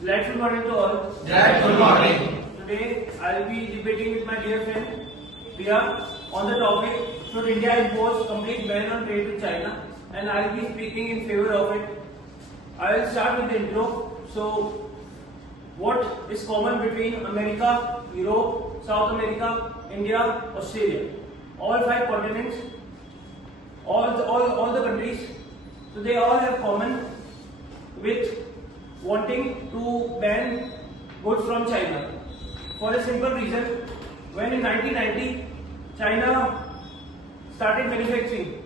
Delightful morning to all. Delightful morning. Today I'll be debating with my dear friend Priya on the topic should India impose complete ban on trade with China, and I'll be speaking in favor of it. I'll start with the intro. So, what is common between America, Europe, South America, India, Australia? All five continents, all the countries. So they all have common with wanting to ban goods from China. For a simple reason, when in 1990 China started manufacturing,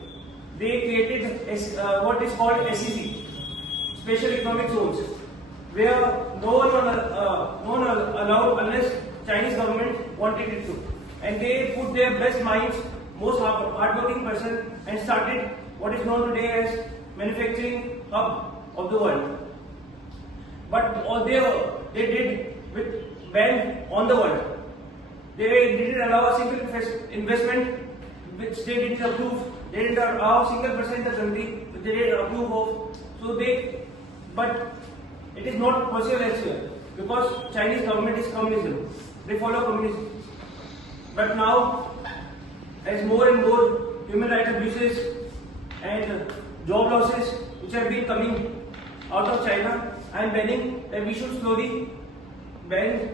they created what is called SEZ, Special Economic Zones, where no one allowed unless Chinese government wanted it to. And they put their best minds, most hardworking person, and started what is known today as manufacturing hub of the world. But all they did with ban on the world. They didn't allow a single investment which they didn't approve. They didn't allow a single percent in the country which they didn't approve of. But it is not possible as well because Chinese government is communism. They follow communism. But now, as more and more human rights abuses and job losses which have been coming out of China, I am banning that we should slowly ban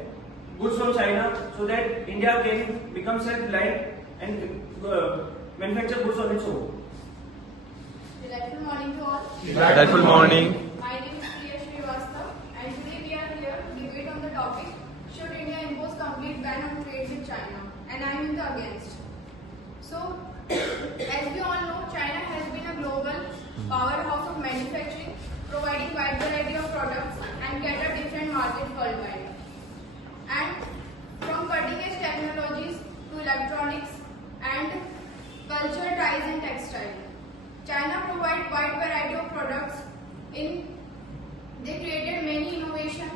goods from China so that India can become self-reliant and manufacture goods on its own. Delightful morning to all. Delightful morning. My name is Priya and today we are here to debate on the topic should India impose complete ban on trade with China, and I am in the against. So, as we all know, China has been a global powerhouse of manufacturing, providing wide variety of products and cater different markets worldwide. And from cutting edge technologies to electronics and culture, ties and textile, China provides wide variety of products. They created many innovations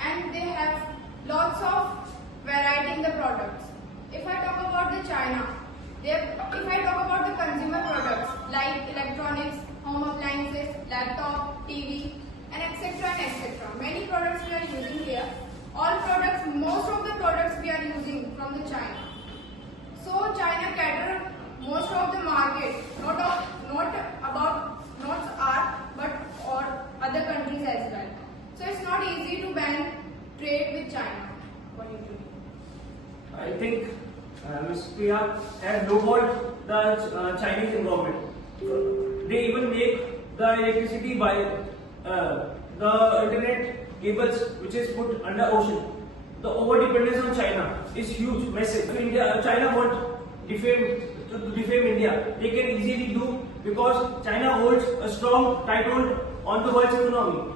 and they have lots of variety in the products. If I talk about the China, if I talk about the consumer products like electronics, home appliances, laptop, TV, and etc. and etc. Many products we are using here. All products, most of the products we are using from the China. So China cater most of the market, not our, but or other countries as well. So it's not easy to ban trade with China. What do you think? I think Ms. Priya has lowballed the Chinese government. They even make the electricity by the internet cables which is put under ocean. The over dependence on China is huge, massive. China won't defame India. They can easily do because China holds a strong tight hold on the world's economy.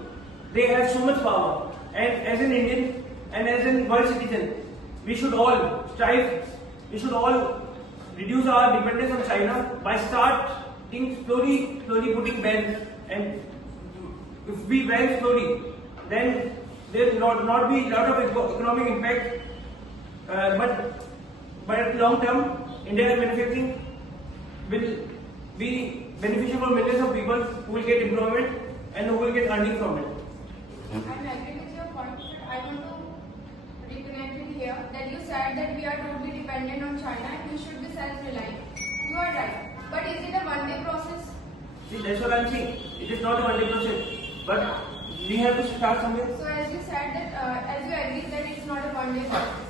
They have so much power, and as an Indian and as a world citizen, we should all strive. We should all reduce our dependence on China by starting slowly putting bans. And if we ban slowly, then there will not be a lot of economic impact. But at long term, India's manufacturing will be beneficial for millions of people who will get employment and who will get earning from it. I agree with your point, but I want to reconnect with here that you said that we are totally dependent on China and we should be self-reliant. You are right. But is it a one-day process? See, that's what I'm saying. It is not a one-day process. But we have to start somewhere. So as you said that, as you agree that it's not a one-day process,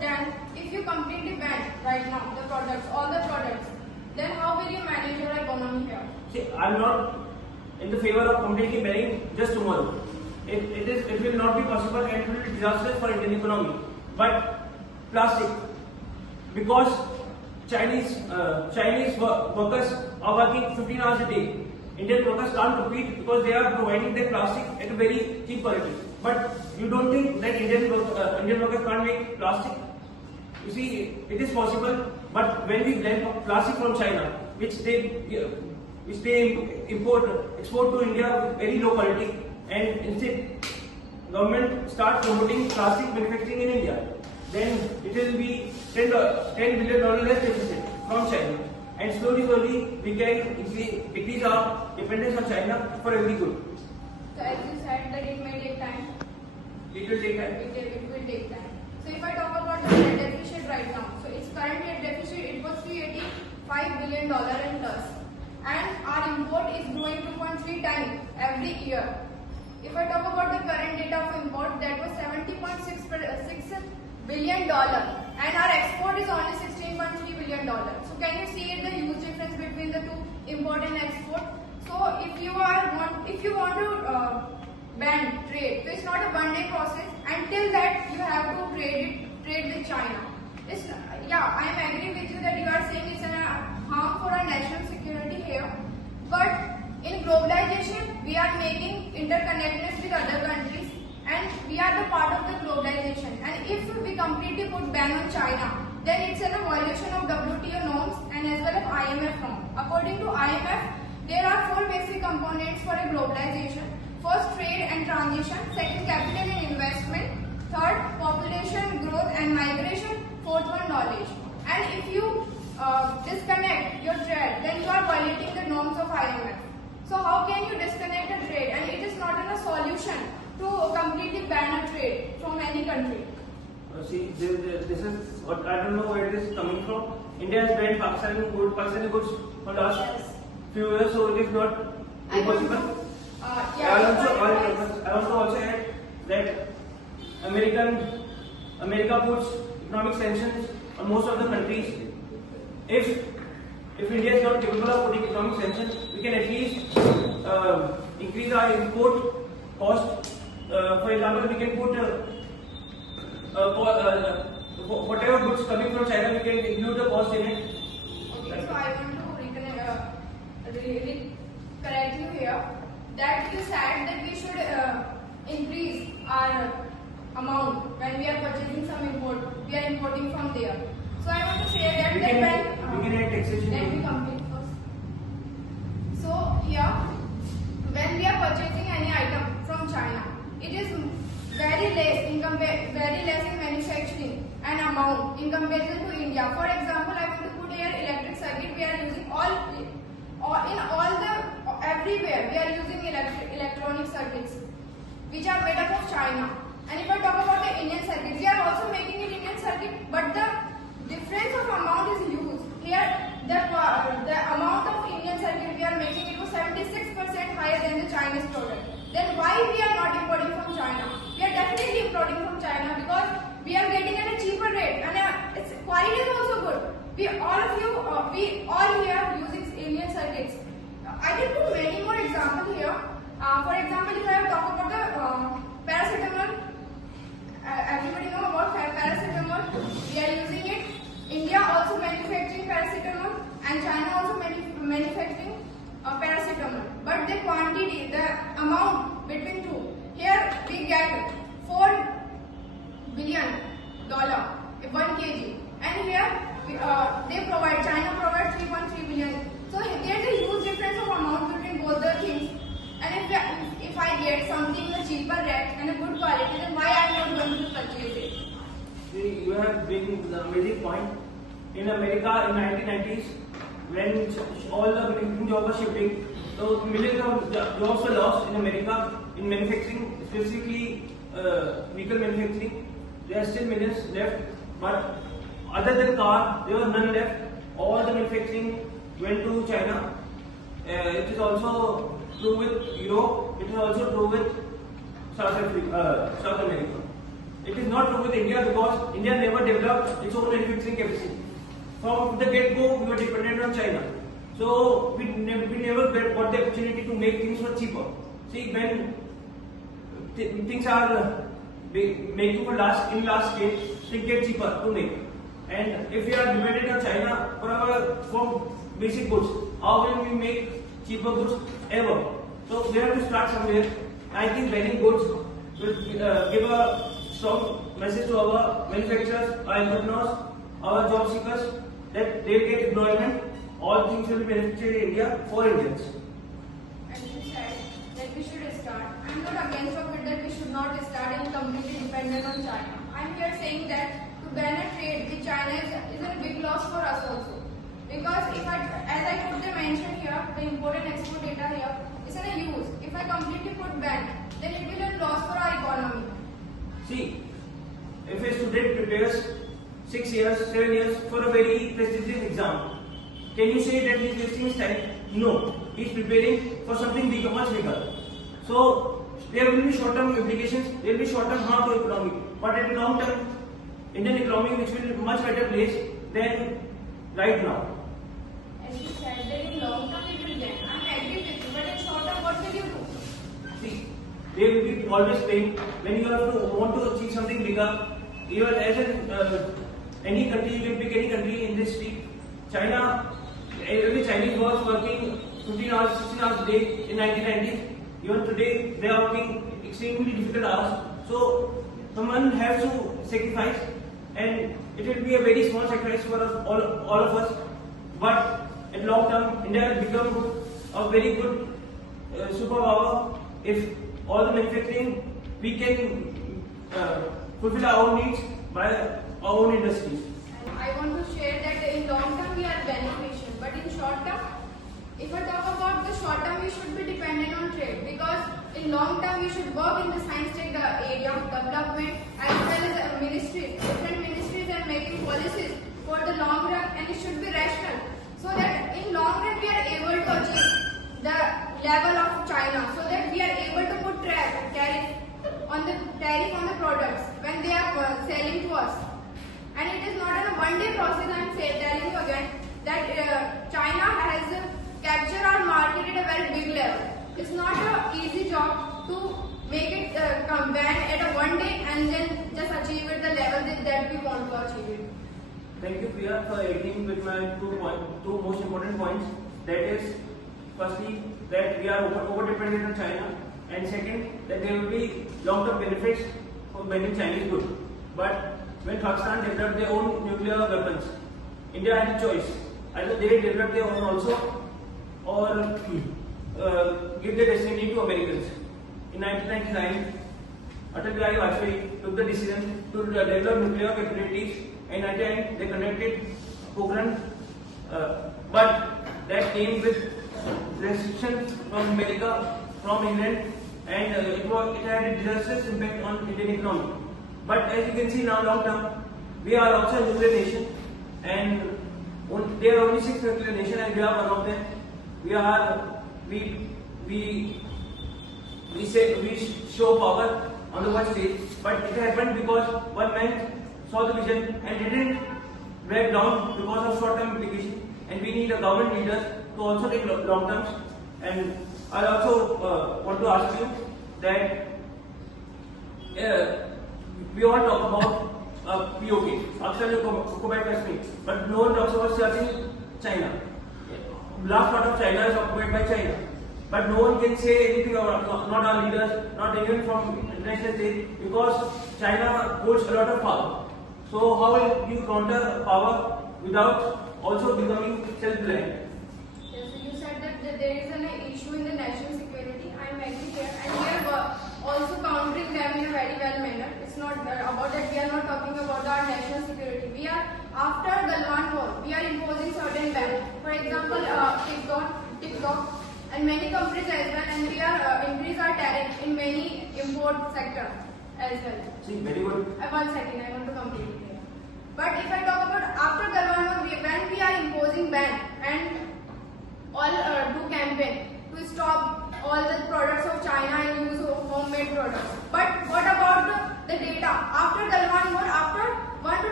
then if you completely ban right now the products, all the products, then how will you manage your economy here? See, I'm not in the favor of completely banning just tomorrow. It will not be possible and it will be disastrous for Indian economy. But plastic, because Chinese workers are working 15 hours a day. Indian workers can't compete because they are providing their plastic at a very cheap quality. But you don't think that Indian workers can't make plastic? You see, it is possible. But when we blend plastic from China, which they export to India with very low quality, and instead government starts promoting plastic manufacturing in India, then it will be $10 billion less deficit from China. And slowly we can increase our dependence on China for every good. So as you said that it may take time. It will take time. It will take time. So if I talk about the net deficit right now, so its current net deficit, it was $385 billion in plus, and our import is growing 2.3 times every year. If I talk about the current data of import, that was $70.6 billion, and our export is only $16.3 billion. So can you see the huge difference between the two, import and export? So if you want to ban trade, so it's not a one-day process. Until that, you have to trade with China. I am agree with you that you are saying it's a harm for our national security here, but in globalization, we are making interconnectedness with other countries, and we are the part of the globalization. And if we completely put ban on China, then it's a violation of WTO norms and as well as IMF norms. According to IMF, there are 4 basic components for a globalization. First, trade and transition. Second, capital and investment. Third, population growth and migration. Fourth one, knowledge. And if you disconnect your trade, then you are violating the norms of IMF. So how can you disconnect a trade? And it is not a solution to completely ban a trade from any country. See, this is what I don't know where it is coming from. India has banned Pakistani goods for last few years, so it is not impossible. I also add that America puts economic sanctions on most of the countries. If India is not capable of putting economic sanctions, we can at least increase our import cost. For example, we can put whatever goods coming from China, we can include the cost in it. Okay, so I want to really correct you here that you said that we should increase our amount when we are purchasing some import. We are importing from there. So I want to say that we can add taxation. Let me complete first. So here, when we are purchasing any item from China, it is very less in manufacturing and amount in comparison to India. For example, I want to put here electric circuit. We are using everywhere we are using electronic circuits which are made up of China. And if I talk about the Indian circuit, we are also making it Indian circuit, but the difference of amount is huge. Here, the amount of Indian circuit we are making, it was 76% higher than the Chinese product. Then why we are not importing from China? We are definitely importing from China because we are getting at a cheaper rate, and its quality is also good. We all here using Indian circuits. I can put many more examples here. For example, if I talk about the paracetamol, everybody know about paracetamol. We are using it. India also manufacturing paracetamol, and China also manufacturing paracetamol. But the quantity, the amount between two, here we get $4 billion, 1 kg, and here China provides 3.3 billion. So there is a huge difference of amount between both the things. And if I get something in a cheaper rate and a good quality, then why I am not going to purchase it? See, you have been the amazing point. In America in 1990s, when all the manufacturing jobs were shifting, so millions of jobs were lost in America in manufacturing, specifically vehicle manufacturing. There are still millions left, but other than car, there was none left. All the manufacturing went to China. It is also true with Europe. It is also true with South America. It is not true with India because India never developed its own manufacturing capacity. From the get-go, we were dependent on China. So we never got the opportunity to make things for cheaper. See, when things are making for in large scale, things get cheaper to make. And if we are dependent on China for basic goods, how will we make cheaper goods ever? So we have to start somewhere. I think banning goods will give a strong message to our manufacturers, our entrepreneurs, our job seekers that they will get employment. All things will be manufactured in India for Indians. And you said that we should start. I am not against of it that we should not start and completely dependent on China. I am here saying that to ban a trade with China is a big loss for us also. Because as I put the mention here, the import and export data here, is in a use. If I completely put ban, then it will be a loss for our economy. See, if a student prepares 6 years, 7 years for a very prestigious exam, can you say that he is wasting his time? No, he is preparing for something bigger, much bigger. So there will be short-term implications, there will be short-term harm to economy, but at long-term, Indian economy which will be much better place than right now. As you said that in long term it will gain. I am agree with you, but in short term what will you do? See, there will be always pain when you have to want to achieve something bigger. Even as in any country, you can pick any country in this street. China, every Chinese was working 15 hours, 16 hours a day in 1990s. Even today, they are working extremely difficult hours. So, someone has to sacrifice, and it will be a very small sacrifice for us, all of us. But in long term, India will become a very good superpower if all the manufacturing we can fulfill our own needs by our own industries. I want to share that in long term we are beneficial, but in short term, if I talk about the short term, we should be dependent on trade, because in long term we should work in the science tech area of development as well as ministries. Different ministries are making policies for the long run, and it should be rational, so that in long run we are able to achieve the level of China, so that we are able to put tariff on the products when they are selling to us. And it is not a one-day process. I am telling you again that China has captured our market at a very big level. It's not an easy job to make it come ban at a one day and then just achieve it the level that we want to achieve it. Thank you, Priya, for agreeing with my two most important points. That is, firstly, that we are over-dependent on China, and second, that there will be long-term benefits for banning Chinese goods. But when Pakistan developed their own nuclear weapons, India had a choice. Either they develop their own also, or give their destiny to Americans. In 1999, Atal Bihari Vajpayee took the decision to develop nuclear capabilities, and at the end they conducted Pokhran, but that came with restrictions from America, from England, and it had a disastrous impact on Indian economy. But as you can see now, long term, we are also a nuclear nation, and there are only 6 nuclear nations, and we are one of them. We show power on the world stage, but it happened because one man saw the vision and didn't break down because of short-term implication. And we need a government leader to also take long terms. And I also want to ask you that we all talk about POK, Actually, occupied Kashmir, but no one talks about searching China. Last part of China is occupied by China, but no one can say anything about, not our leaders, not anyone from international state, because China holds a lot of power. So how will you counter power without also becoming self-reliant? Yes, so you said that there is an issue in the national security. I am agree here, and we are also countering them in a very well manner. It's not about that we are not talking about our national security. We are after Galwan war. We are imposing certain bans. For example, TikTok, and many companies as well, and we are increase our tariff in many import sector as well. See, very good. 1 second, I want to complete it here. But if I talk about after Galwan war, when we are imposing ban and all do campaign to stop all the products of China and use homemade products. But what about the data? After Galwan war, after 1 to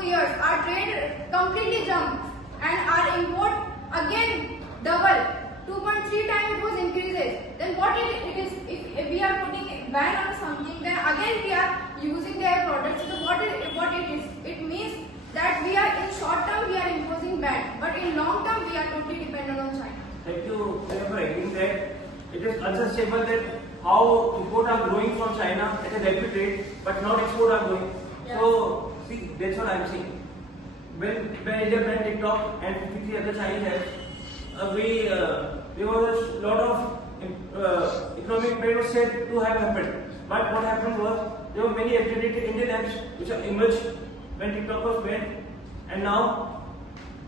2 years, our trade completely jumped and our import again double. 2.3 times it was increases. Then what it is, if we are putting a ban on something, then again we are using their products. So what it is? It means that we are in short term we are imposing ban, but in long term we are totally dependent on China. Thank you for agreeing that it is unsustainable that how import are growing from China at a rapid rate, but not export are growing. Yeah. So see, that's what I am saying. When India banned TikTok and 53 other Chinese apps, there was a lot of economic pain was said to have happened. But what happened was there were many accredited Indian apps which have emerged when TikTok was banned, and now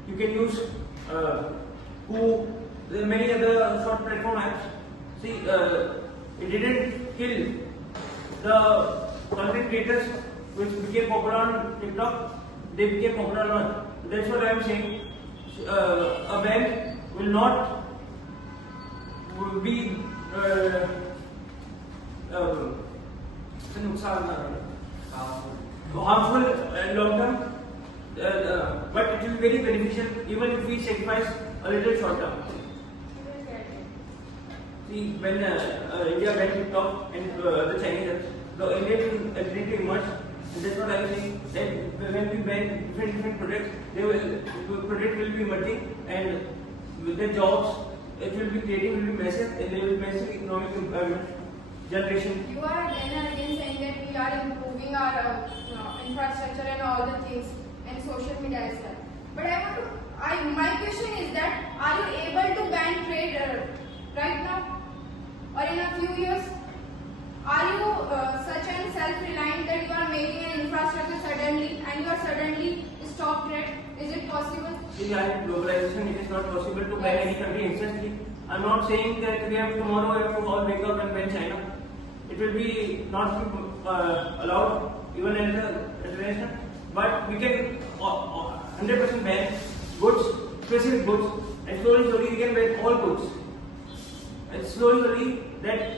you can use there are many other short platform apps. See, it didn't kill the content creators which became popular on TikTok, they became popular on Earth. That's what I am saying. A ban will not be harmful long term, but it will be very beneficial even if we sacrifice a little short term. See, when India banned TikTok and the Chinese, the Indian will definitely emerge. And that's what I was saying. That when we ban different products, product will be emerging, and with the jobs it will be creating will be massive, and there will be massive economic employment generation. You are again and again saying that we are improving our infrastructure and all the things and social media as well. But my question is that are you able to ban trade right now or in a few years? Are you such and self-reliant that you are making an infrastructure suddenly and you are suddenly stop trade? Is it possible? See, globalization, it is not possible to ban any country instantly. I am not saying that we have tomorrow we have to all wake up and ban China. It will be not allowed even as a international, but we can 100% ban goods, specific goods, and slowly we can ban all goods. And slowly that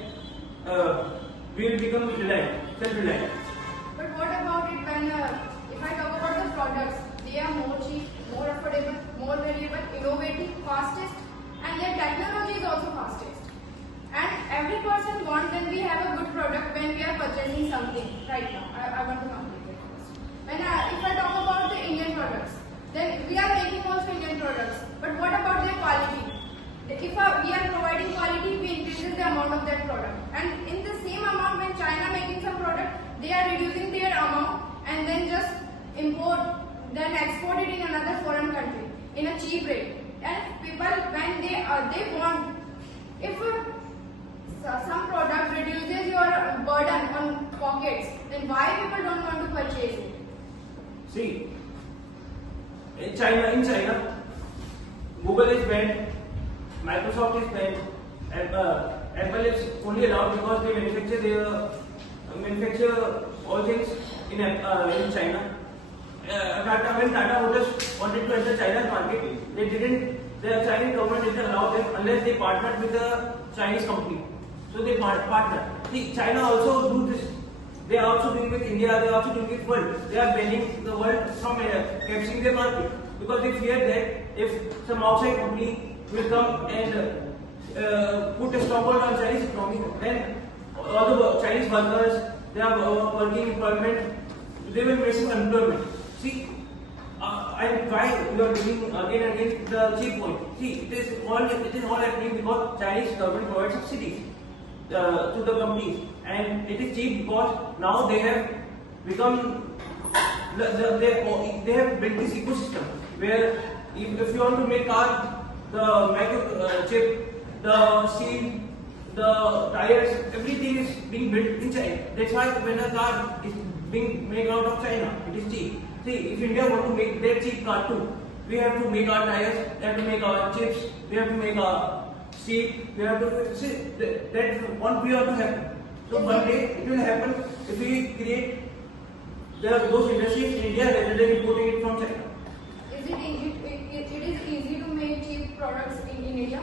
we will become self-reliant. But what about it when, if I talk about the products, they are more cheap, more affordable, more valuable, innovative, fastest, and their technology is also fastest. And every person wants when we have a good product when we are purchasing something right now. I want to complete it first. When if I talk about the Indian products, then we are making also Indian products. But what about their quality? If we are providing quality, we increases the amount of that product. And in the same amount, when China making some product, they are reducing their amount and then just then export it in another foreign country in a cheap rate. And people, when they want, if some product reduces your burden on pockets, then why people don't want to purchase it? See, in China, Google is banned, Microsoft is banned, and Apple is only allowed because they manufacture all things in China. When Tata Motors wanted to enter China's market, the Chinese government didn't allow them unless they partnered with a Chinese company. So they partnered. See, China also do this. They are also doing with India, they are also doing with world. They are banning the world from capturing their market because they fear that if some outside company will come and put a stopper on Chinese economy, then all the Chinese workers, they are working employment, they will massive unemployment. See, and why you are doing again and again the cheap point? See, it is all happening because Chinese government provides subsidies to the companies, and it is cheap because now they have become they have built this ecosystem where if you want to make car, the microchip, the seat, the tires, everything is being built in China. That's why when a car is being made out of China, it is cheap. See, if India want to make their cheap car too, we have to make our tires, we have to make our chips, we have to make our seat, we have to see that one we have to happen. So one day it will happen if we create those industries in India rather than importing it from China. It is easy to make cheap products in India?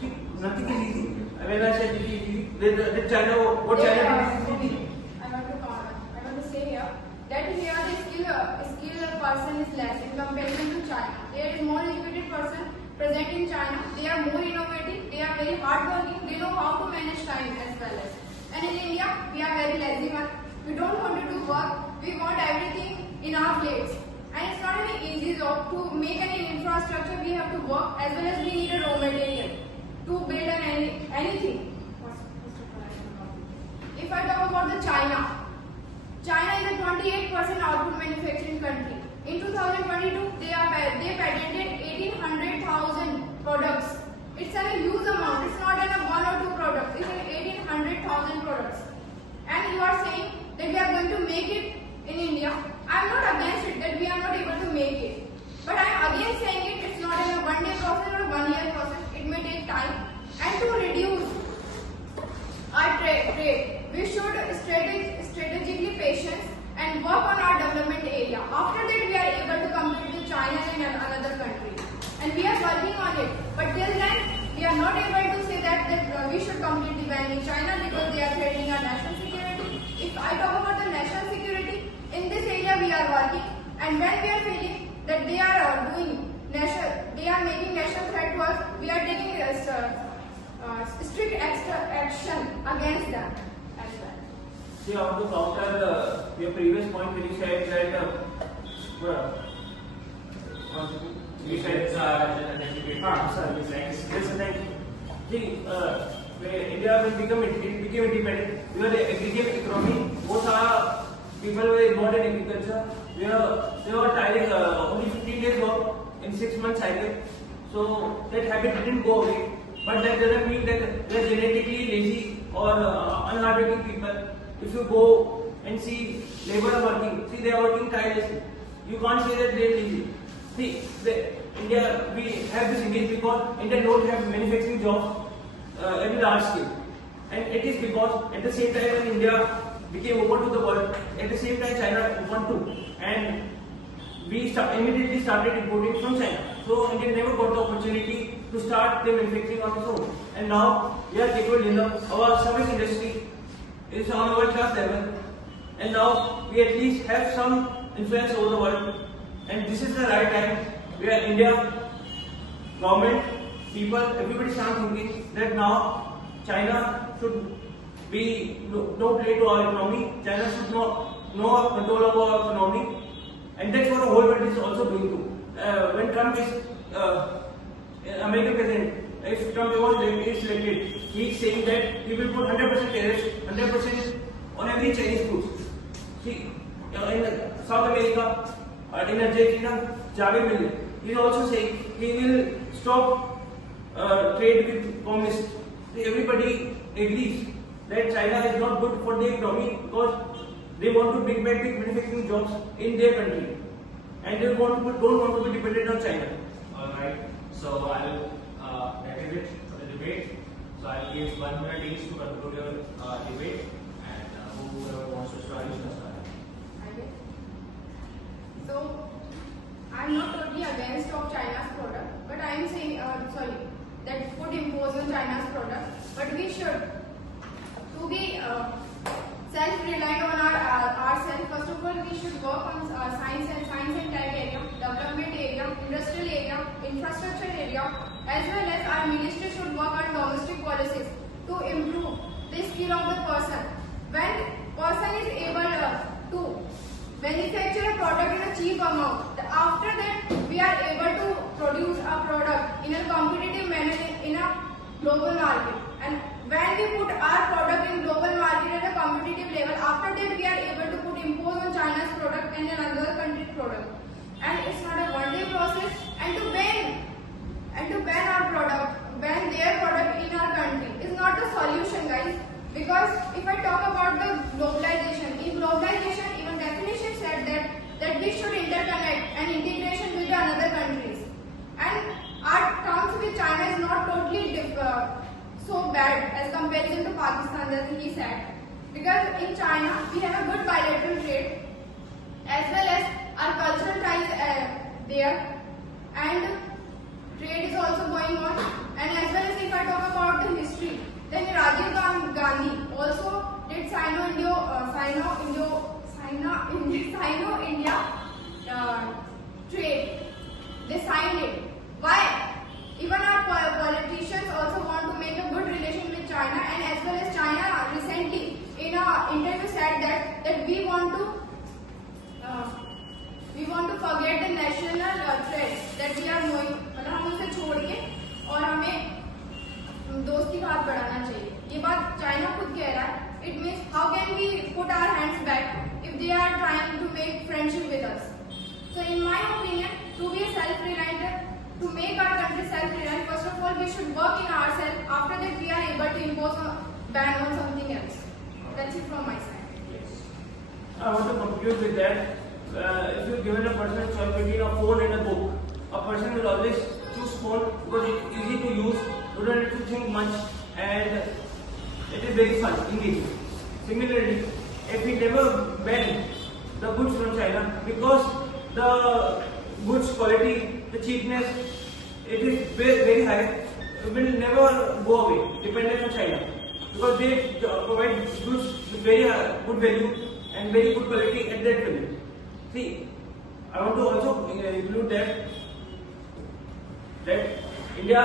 See, nothing is easy. When I said it is easy, the China, what China did is easy. I want to say here that here the skill person is less in comparison to China. There is more educated person present in China. They are more innovative. They are very hardworking. They know how to manage time as well as. And in India, we are very lazy one. We don't want to do work. We want everything in our plates. And it's not an easy job to make an infrastructure. We have to work as well as we need a raw material to build anything. If I talk about the China is a 28% output manufacturing country. In 2022, they patented 1800,000 products. It's a huge amount. It's not one or two products. It's 1800,000 products. And you are saying that we are going to make it in India. I am not against it that we are not able to make it. But I am again saying it's not a one-day process or one-year process. It may take time. And to reduce our trade, we should able to say that we should completely ban in China because they are threatening our national security. If I talk about the national security, in this area we are working, and when we are feeling that they are making national threat to us, we are taking strict action against them as well. See, I want to counter your previous point when you said that you said India will became independent. We are the agricultural economy. Most are people were born in agriculture. They were tiring only 15 days work in 6 months cycle. So that habit didn't go away. But that doesn't mean that they are genetically lazy or unhardworking people. If you go and see labor are working, see they are working tirelessly. You can't say that they are lazy. See, India, we have this image because India don't have manufacturing jobs at a large scale. And it is because at the same time when India became open to the world, at the same time China opened too. And we immediately started importing from China. So India never got the opportunity to start the manufacturing on its own. And now we are capable enough. Our service industry is on a world class level. And now we at least have some influence over the world. And this is the right time where India, government, people, everybody start thinking that now China should be no play to our economy. China should no control of our economy. And that's what the whole world is also doing too. When Trump is American president, if Trump was elected, he is saying that he will put 100% tariffs, 100% on every Chinese goods. See, in South America, in Argentina, Javier Milei, he is also saying he will stop trade with communists. Everybody agrees that China is not good for the economy because they want to bring back big manufacturing jobs in their country, and they don't want to be dependent on China. Alright, so I'll that is it for the debate. So I'll give 1 minute each to conclude your debate, and whoever wants to start, you can start. So, I am not totally against of China's product, but I am saying, that food imposed on China's product, but we should to be self-reliant on ourselves. First of all, we should work on science and tech area, development area, industrial area, infrastructure area, as well as our ministry should work on domestic policies to improve the skill of the person. When person is able to manufacture a product in a cheap amount, after that we are able to produce a product in a competitive manner in a global market. And when we put our product in global market at a competitive level, after that we are able to put impose on China's product and another country's product. And it's not a one-day process. And to ban our product, ban their product in our country is not the solution, guys. Because if I talk about the globalization, in globalization even definition said that we should interconnect and integration with the other countries. And our terms with China is not totally so bad as comparison to Pakistan, as he said. Because in China we have a good bilateral trade as well as our cultural ties there, and trade is also going on. And as well as if I talk about the history, then Rajiv Gandhi also did Sino-India trade. They signed it. Why? Even our politicians also want to make a good relation with China, and as well as China recently in an interview said that we want to forget the national threat that we are going, मतलब हम उसे छोड़ के और हमें दोस्ती का हाथ बढ़ाना चाहिए. ये बात चाइना खुद कह रहा है. It means how can we put our hands back if they are trying to make friendship with us? So in my opinion, to be self-reliant, to make our country self-reliant, first of all we should work in ourselves. After that we are able to impose a ban on something else. That's it from my side. Yes. I want to conclude with that. If you given a person a choice between a phone and a book, a person will always choose phone because it's easy to use, you don't have to think much, and it is very fun, engaging. Similarly, if we never ban the goods from China, because the goods quality, the cheapness, it is very, very high. will never go away, dependent on China, because they provide goods with very good value and very good quality at that value. See, I want to also include that India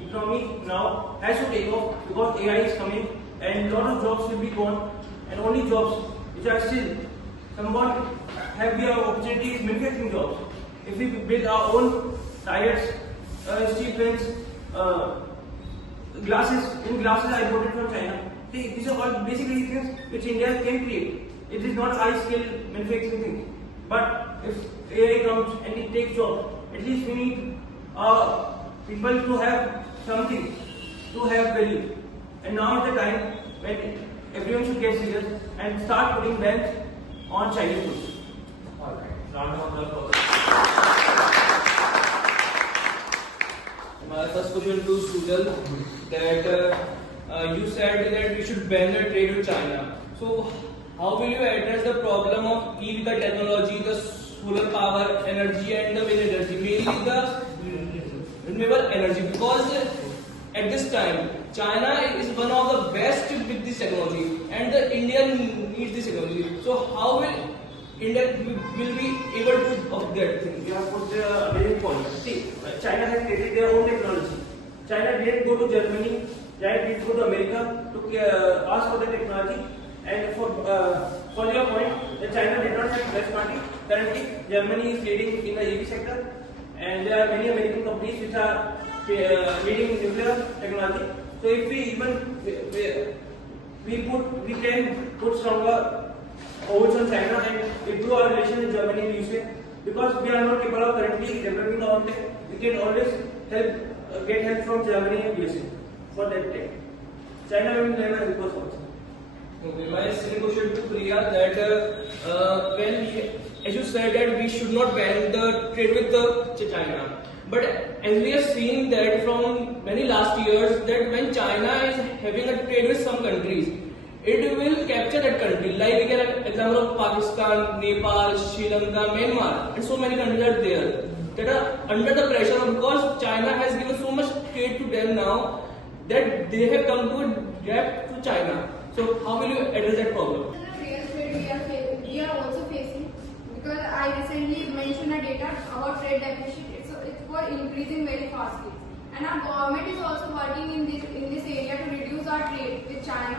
economy now has to take off because AI is coming and lot of jobs will be gone, and only jobs which are still someone have the opportunity is manufacturing jobs. If we build our own tires, steel planes, glasses are imported from China. See, these are all basically things which India can create. It is not high-scale manufacturing thing. But if AI comes and it takes jobs, at least we need people to have something, to have value. And now is the time when everyone should get serious and start putting bans on Chinese goods. Alright, round of applause. My first question to Sujal, that you said that we should ban the trade with China. So how will you address the problem of e-vehicle technology, the solar power energy and the wind energy, mainly the renewable energy? Because at this time, China is one of the best with this technology and the India needs this technology. So how will India will be able to of that thing? You have put the very point. See, China has created their own technology. China didn't go to Germany, China didn't go to America to ask for the technology. And for your point, that China did not have best party. Currently, Germany is leading in the EV sector, and there are many American companies which are leading in nuclear technology. So if we can put stronger holds on China and improve our relations with Germany and USA, because we are not capable of currently developing our own tech. We can always get help from Germany and USA for that tech. China will never help us also. Okay, my second question to Priya, that as you said that we should not ban the trade with China, but as we have seen that from many last years that when China is having a trade with some countries, it will capture that country. Like we can have example of Pakistan, Nepal, Sri Lanka, Myanmar, and so many countries are there that are under the pressure because China has given so much trade to them now that they have come to a gap to China. So how will you address that problem? The real trade we are also facing, because I recently mentioned a data about trade deficit. It's for increasing very fastly, and our government is also working in this area to reduce our trade with China.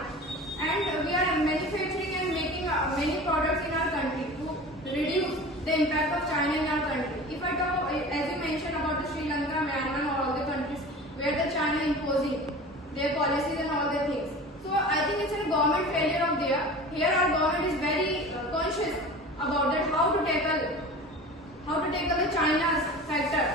And we are manufacturing and making many products in our country to reduce the impact of China in our country. If I talk, as you mentioned about the Sri Lanka, Myanmar, or all the countries where the China imposing their policies and all the things. So I think it's a government failure of there. Here our government is very conscious about that, how to tackle the China's factor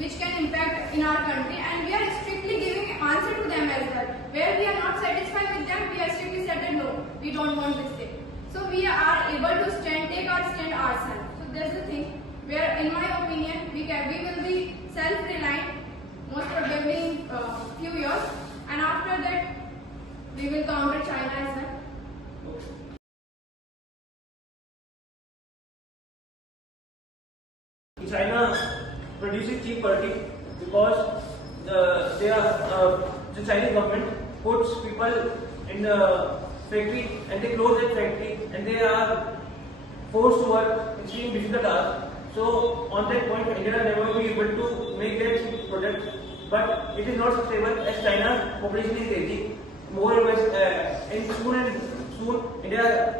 which can impact in our country, and we are strictly giving answer to them as well. Where we are not satisfied with them, we are strictly said that no, we don't want this thing. So we are able to take our stand ourselves. So that's the thing where, in my opinion, we will be self-reliant most probably in few years, and after that we will counter China as well. China produces cheap quality because the Chinese government puts people in the factory and they close that factory and they are forced to work extremely difficult hours. So on that point, India will never be able to make that cheap product. But it is not sustainable as China population is aging. More and soon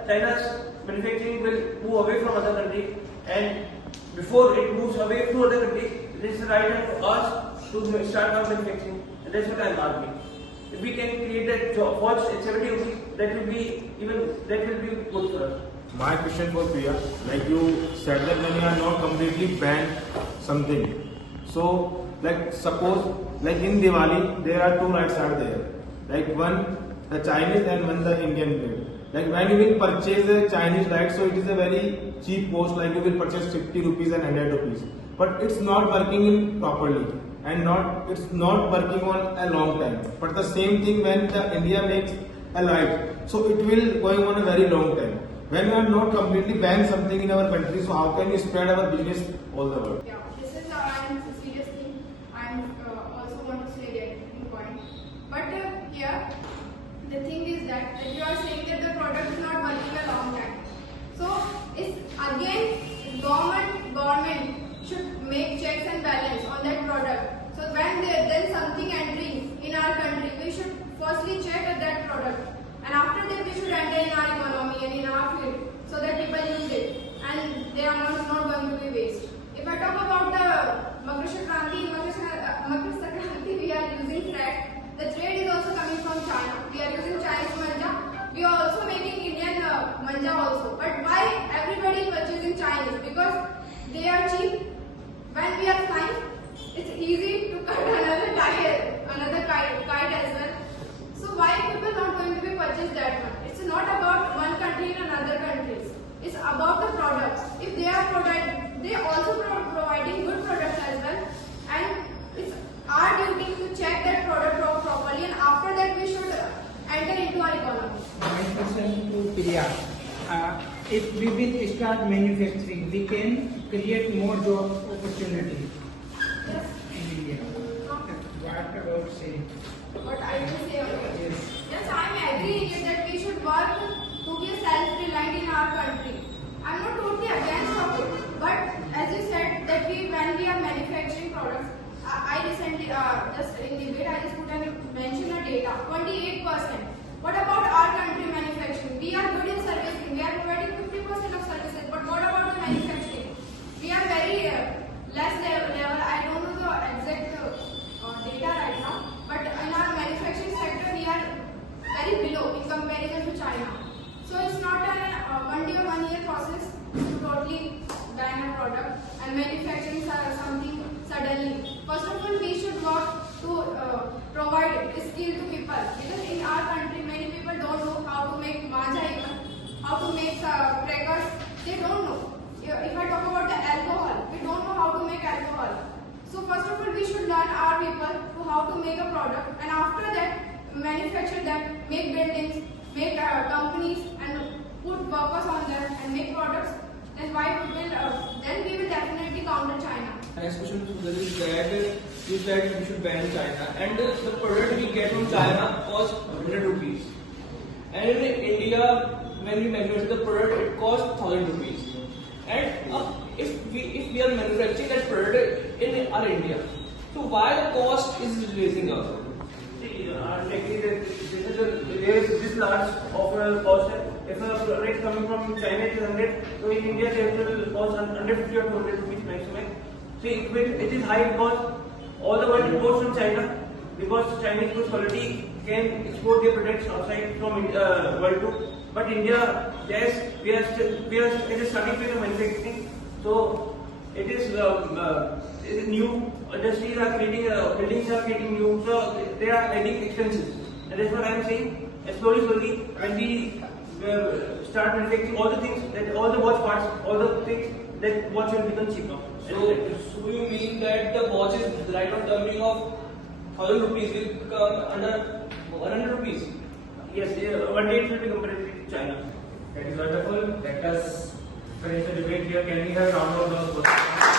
China's manufacturing will move away from other countries, and before it moves away to other countries, it is right for us to start our manufacturing, and that's what I am arguing. If we can create that job watch at 70 rupees, that will be good for us. My question for Priya, like you said that when you are not completely banned something, so like suppose like in Diwali there are two rights are there, like one the Chinese and one the Indian made. Like when you will purchase a Chinese right, so it is a very cheap cost, like you will purchase 50 rupees and 100 rupees, but it's not working in properly and it's not working on a long time. But the same thing when the India makes a light, so it will going on a very long time. When we are not completely banned something in our country, so how can we spread our business all the world? Yeah, this is a serious thing. I also want to say that as you are saying that the product is not working a long time. So it's again government should make checks and balance on that product. So when there is something entering in our country, we should firstly check that product, and after that we should enter in our economy and in our field so that people use it and their amount is not going to be waste. If I talk about the Makar Sankranti, we are using thread. The thread is also coming from China. We are using Chinese manja. We are also making Indian manja also. But why everybody is purchasing Chinese? Because they are cheap. When we are flying, it's easy to cut another kite as well. So why people not going to be purchased that one? It's not about one country and another countries. It's about the products. If they are they also providing good products as well, and it's our duty to check that product properly, and after that we should enter into our economy. My question to Priya. If we will start manufacturing, we can create more job opportunity Yes. in India. What about saying? What I will say about it. Yes. Yes, I am agree that we should work to be self-reliant in our country. I am not totally against of it, but as you said that when we are manufacturing products, I recently just in debate I just put and mentioned a data 28%. What about our country manufacturing? We are good in servicing. We are providing 50% of services, but what about the manufacturing? We are very less level. I don't know the exact data right now, but in our manufacturing sector we are very below in comparison to China. So it's not a 1 day or 1 year process to totally ban a product and manufacturing something suddenly. First of all, we should work to provide skill to people, because in our country many people don't know how to make manja even, how to make crackers. They don't know. If I talk about the alcohol, we don't know how to make alcohol. So first of all, we should learn our people to how to make a product, and after that manufacture them, make buildings, make companies, and put workers on them and make products. Then we will definitely counter China. Next question to Sujal is that you said we should ban China, and the product we get from China costs 100 rupees, and in India when we manufacture the product it costs 1000 rupees. And if we are manufacturing that product in our India, so why the cost is raising up? See, this large of a cost. If a product coming from China is 100, so in India it will cost 150 or 200 rupees maximum. See, it is high because all the world imports from China, because Chinese goods quality can export their products outside from world too. But India, yes, we are it is starting with the manufacturing. So it is new industries are creating, buildings are creating new, so they are adding expenses. And that's what I am saying. Slowly, when we start manufacturing all the things, that all the watch parts, all the things, that watch will become cheaper. So you mean that the watch is right now turning of 1000 rupees will come under 100 rupees? Yes, one day it will be comparative to China. That is wonderful. Let us finish the debate here. Can we have a round of applause?